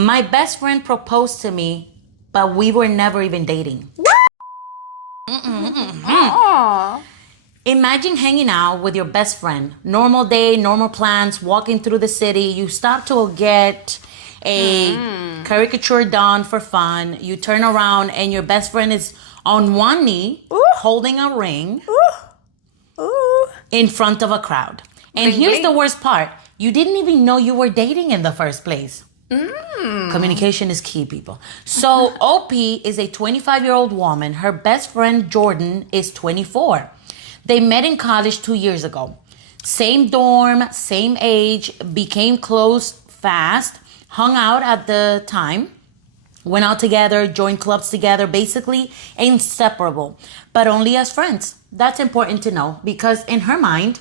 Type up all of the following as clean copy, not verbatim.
My best friend proposed to me, but we were never even dating. Imagine hanging out with your best friend. Normal day, normal plans, walking through the city. You stop to get a caricature done for fun. You turn around and your best friend is on one knee, holding a ring in front of a crowd. And here's the worst part. You didn't even know you were dating in the first place. Communication is key, people. So OP is a 25-year-old woman. Her best friend Jordan is 24. They met in college 2 years ago. Same dorm, same age, became close fast, hung out at the time, went out together, joined clubs together, basically inseparable, but only as friends. That's important to know because in her mind,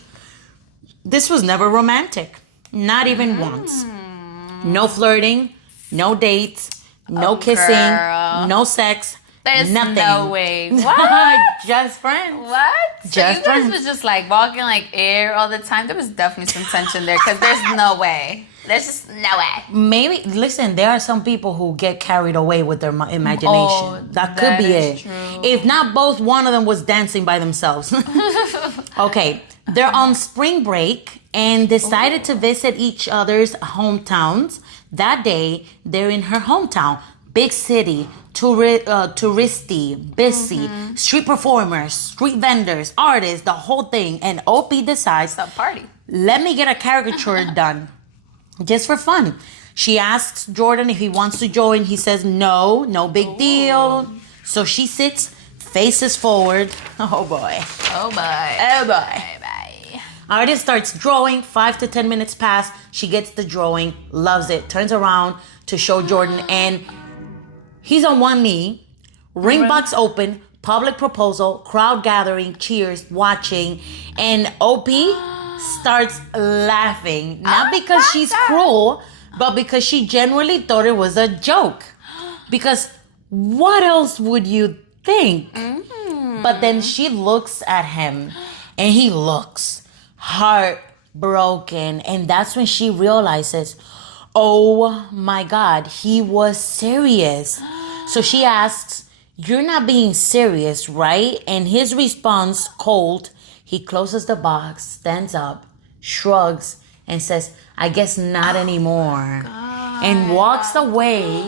this was never romantic. Not even once. No flirting, no dates, no kissing, no sex. There's nothing. No way. What? Just friends. What? So Just you guys friends. was just like walking like air all the time. There was definitely some tension there because there's no way. There's just no way. Maybe, listen, there are some people who get carried away with their imagination. Oh, that could be it. True. If not both, one of them was dancing by themselves. Okay, they're on spring break and decided to visit each other's hometowns. That day, they're in her hometown. Big city, touristy, busy, street performers, street vendors, artists, the whole thing. And OP decides, It's a party. let me get a caricature done. Just for fun. She asks Jordan if he wants to join. He says no big deal. So she sits, faces forward. Oh boy. Oh boy. Oh boy. Bye. Artist starts drawing. 5 to 10 minutes pass. She gets the drawing, loves it, turns around to show Jordan, and he's on one knee, ring box open, public proposal, crowd gathering, cheers, watching, and OP starts laughing. Not because she's cruel, but because she genuinely thought it was a joke. Because what else would you think? But then she looks at him and he looks heartbroken. And that's when she realizes, oh my God, he was serious. So she asks, you're not being serious, right? And his response, cold, he closes the box, stands up, shrugs, and says, I guess not anymore. And walks away.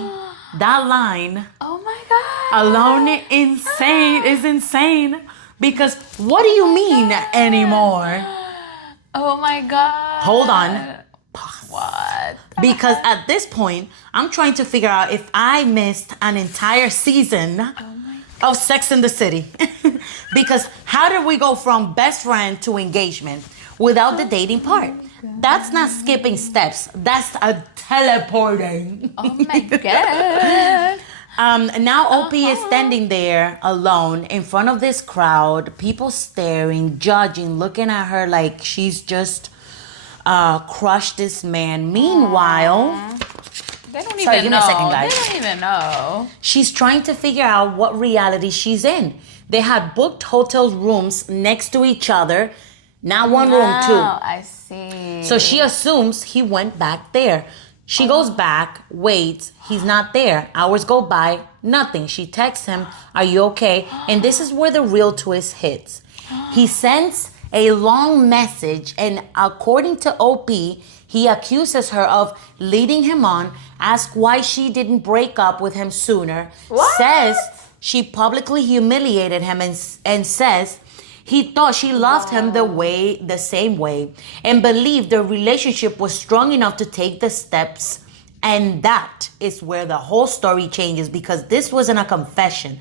That line, Oh my god. alone is insane. Because what do you mean anymore? Oh my god. Hold on. What? Because at this point, I'm trying to figure out if I missed an entire season of Sex in the City. Because how did we go from best friend to engagement without the dating part? That's not skipping steps. That's a teleporting. Oh my god. Now OP is standing there alone in front of this crowd, people staring, judging, looking at her like she's just crushed this man. Meanwhile, They don't Sorry, even give me know. a second, guys. They don't even know. she's trying to figure out what reality she's in. They had booked hotel rooms next to each other, not one room, Oh, two. I see. So she assumes he went back there. She goes back, waits, he's not there. Hours go by, nothing. She texts him, are you okay? And this is where the real twist hits. He sends a long message, and according to OP, he accuses her of leading him on, asks why she didn't break up with him sooner, says she publicly humiliated him, and says he thought she loved him the same way, and believed the relationship was strong enough to take the steps. And that is where the whole story changes, because this wasn't a confession.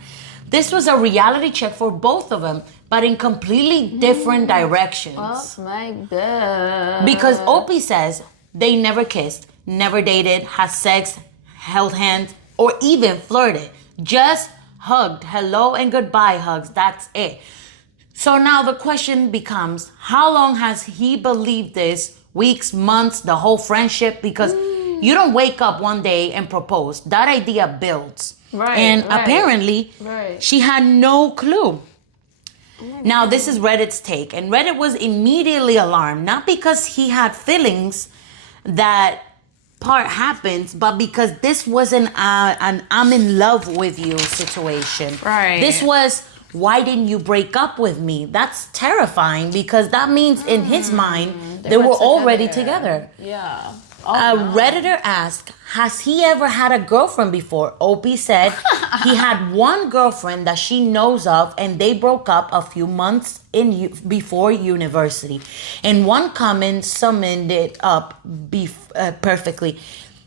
This was a reality check for both of them, but in completely different directions. Oh my god. Because OP says they never kissed, never dated, had sex, held hands, or even flirted. Just hugged. Hello and goodbye hugs. That's it. So now the question becomes, how long has he believed this? Weeks, months, the whole friendship? Because you don't wake up one day and propose. That idea builds. Right, And right, apparently, right. she had no clue. Now, this is Reddit's take. And Reddit was immediately alarmed. Not because he had feelings that part happens, but because this wasn't an I'm in love with you situation. Right. This was, why didn't you break up with me? That's terrifying, because that means in his mind they were already together. Yeah. A Redditor asked, has he ever had a girlfriend before? Opie said he had one girlfriend that she knows of, and they broke up a few months before university. And one comment summed it up perfectly.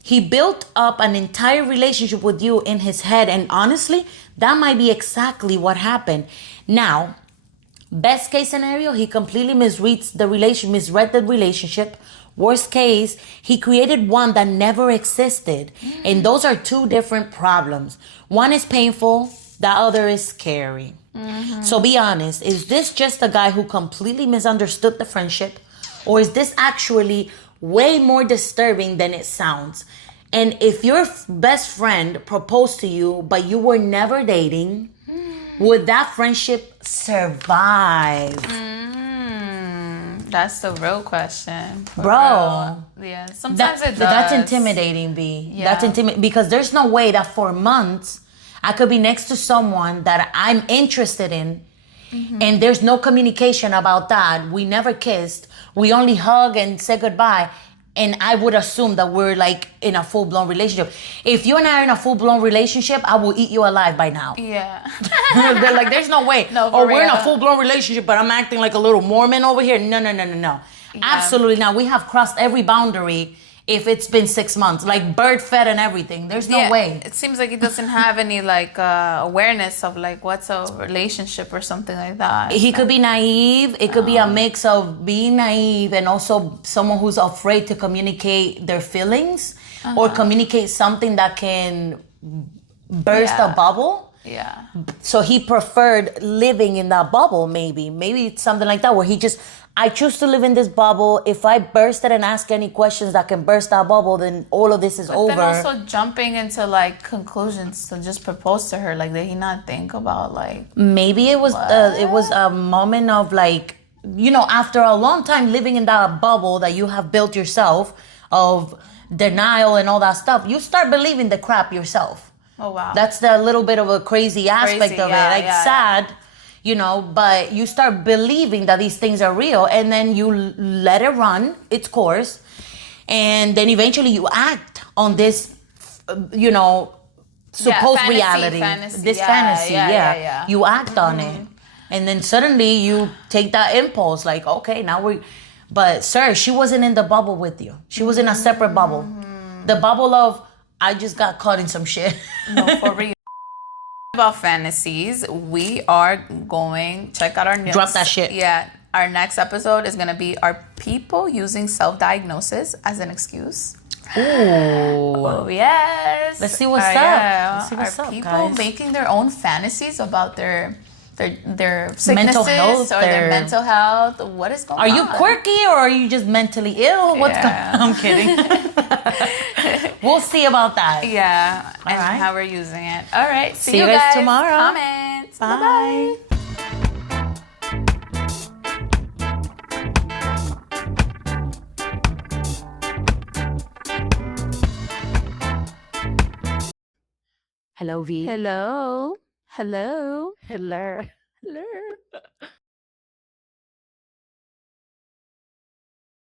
He built up an entire relationship with you in his head, and honestly, that might be exactly what happened. Now, best case scenario, he completely misread the relationship. Worst case, he created one that never existed. And those are two different problems. One is painful, the other is scary. So be honest, is this just a guy who completely misunderstood the friendship? Or is this actually way more disturbing than it sounds? And if your best friend proposed to you, but you were never dating, would that friendship survive? That's the real question. Bro. Real. Yeah, sometimes it does. That's intimidating, B. Yeah. That's intimidating, because there's no way that for months I could be next to someone that I'm interested in, and there's no communication about that. We never kissed. We only hug and say goodbye. And I would assume that we're like in a full-blown relationship. If you and I are in a full-blown relationship, I will eat you alive by now. Yeah. They're like, there's no way. No, or we're in a full-blown relationship, but I'm acting like a little Mormon over here. No. Yeah. Absolutely not. We have crossed every boundary if it's been 6 months. Like bird fed and everything. There's no way. It seems like he doesn't have any like awareness of like what's a relationship or something like that. He could be naive. It could be a mix of being naive and also someone who's afraid to communicate their feelings or communicate something that can burst a bubble. Yeah. So he preferred living in that bubble, maybe. Maybe it's something like that where he just, I choose to live in this bubble. If I burst it and ask any questions that can burst that bubble, then all of this is over. But then also jumping into like conclusions to just propose to her, like did he not think about like? Maybe it was a moment of like, you know, after a long time living in that bubble that you have built yourself of denial and all that stuff, you start believing the crap yourself. Oh wow. That's the little bit of a crazy aspect of it. Like sad. You know, but you start believing that these things are real, and then you let it run its course, and then eventually you act on this, you know, supposed reality. This fantasy. You act on it, and then suddenly you take that impulse, like, okay, now we. But sir, she wasn't in the bubble with you. She was in a separate bubble. The bubble of, I just got caught in some shit. No, for real. About fantasies, we are going check out our next drop that shit. Yeah, our next episode is gonna be, are people using self-diagnosis as an excuse? Ooh. Oh yes. Let's see what's up. Let's see what's are up, people guys. making their own fantasies about their sicknesses mental health, or their mental health? What is going on? Are you quirky or are you just mentally ill? What's going on? I'm kidding. We'll see about that. Yeah, and right. how we're using it. All right. See you guys tomorrow. Comments. Bye. Hello, V. Hello. Hello. Hello. Hello.